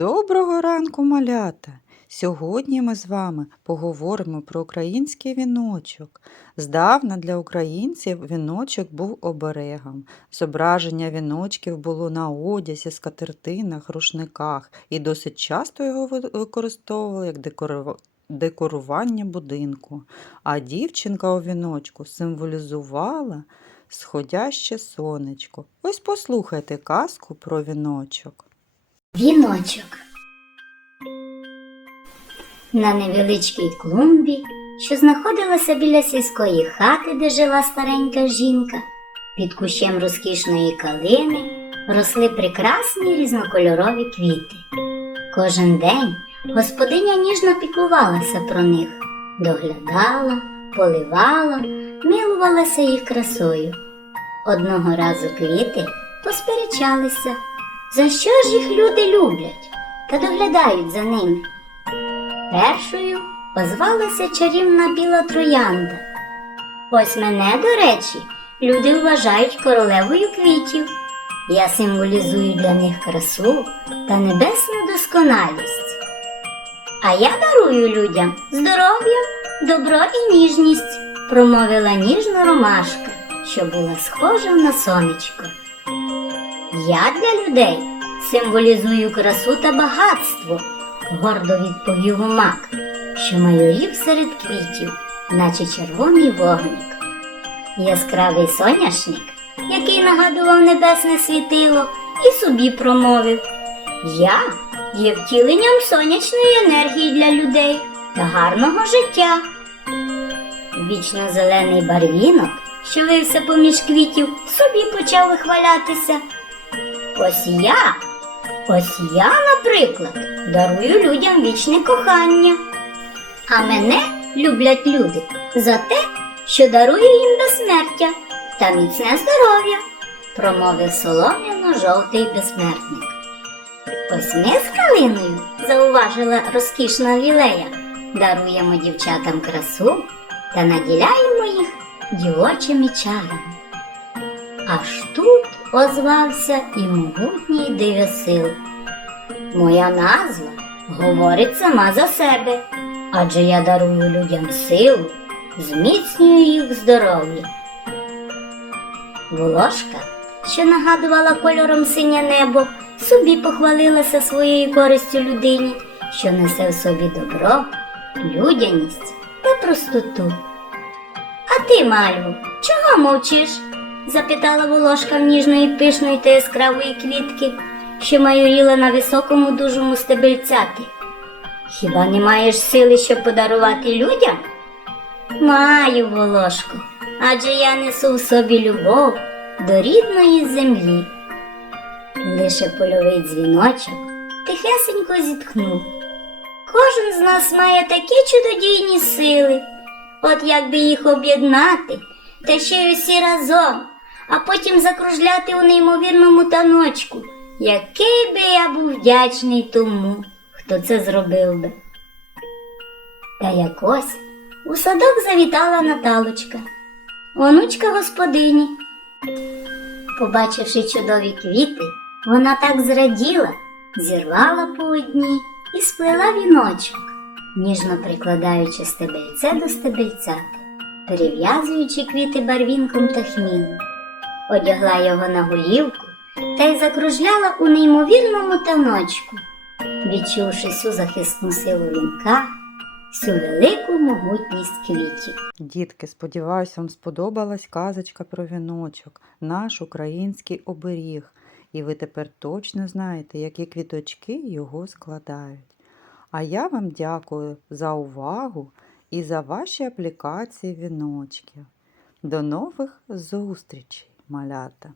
Доброго ранку, малята! Сьогодні ми з вами поговоримо про український віночок. Здавна для українців віночок був оберегом. Зображення віночків було на одязі, скатертинах, рушниках і досить часто його ви- використовували як декорува- декорування будинку. А дівчинка у віночку символізувала сходяще сонечко. Ось послухайте казку про віночок. Віночок. На невеличкій клумбі, що знаходилася біля сільської хати, де жила старенька жінка, під кущем розкішної калини росли прекрасні різнокольорові квіти. Кожен день господиня ніжно піклувалася про них, доглядала, поливала, милувалася їх красою. Одного разу квіти посперечалися. За що ж їх люди люблять та доглядають за ними? Першою озвалася чарівна біла троянда. Ось мене, до речі, люди вважають королевою квітів. Я символізую для них красу та небесну досконалість. А я дарую людям здоров'я, добро і ніжність, промовила ніжна ромашка, що була схожа на сонечко. Я для людей символізую красу та багатство, гордо відповів гумак, що майорів серед квітів, наче червоний вогник. Яскравий соняшник, який нагадував небесне світило, і собі промовив Я є втіленням сонячної енергії для людей та гарного життя. Вічно зелений барвінок, що вився поміж квітів, собі почав вихвалятися. Ось я, ось я, наприклад, дарую людям вічне кохання. А мене люблять люди за те, що дарую їм безсмертя та міцне здоров'я, промовив солом'яно-жовтий безсмертник. Ось ми з калиною, зауважила розкішна лілея, даруємо дівчатам красу та наділяємо їх дівочими чарами. Аж тут озвався і могутній дивосил. Моя назва говорить сама за себе, адже я дарую людям силу, зміцнюю їх здоров'я. Волошка, що нагадувала кольором синє небо, собі похвалилася своєю користю людині, що несе в собі добро, людяність та простоту. А ти, Мальву, чого мовчиш? Запитала волошка в ніжної пишної та яскравої квітки, що майоріла на високому дужому стебельцяти. Хіба не маєш сили, щоб подарувати людям? Маю, волошко, адже я несу в собі любов до рідної землі. Лише польовий дзвіночок тихесенько зітхнув. Кожен з нас має такі чудодійні сили, от як би їх об'єднати, та ще й усі разом, а потім закружляти у неймовірному таночку, який би я був вдячний тому, хто це зробив би. Та якось у садок завітала Наталочка, онучка господині. Побачивши чудові квіти, вона так зраділа, зірвала по одній і сплела віночок, ніжно прикладаючи стебельце до стебельця, перев'язуючи квіти барвінком та хмілем, одягла його на голівку та й закружляла у неймовірному таночку, відчувши всю захисну силу вінка, всю велику могутність квітів. Дітки, сподіваюся, вам сподобалась казочка про віночок, наш український оберіг, і ви тепер точно знаєте, які квіточки його складають. А я вам дякую за увагу і за ваші аплікації віночків. До нових зустрічей, малята!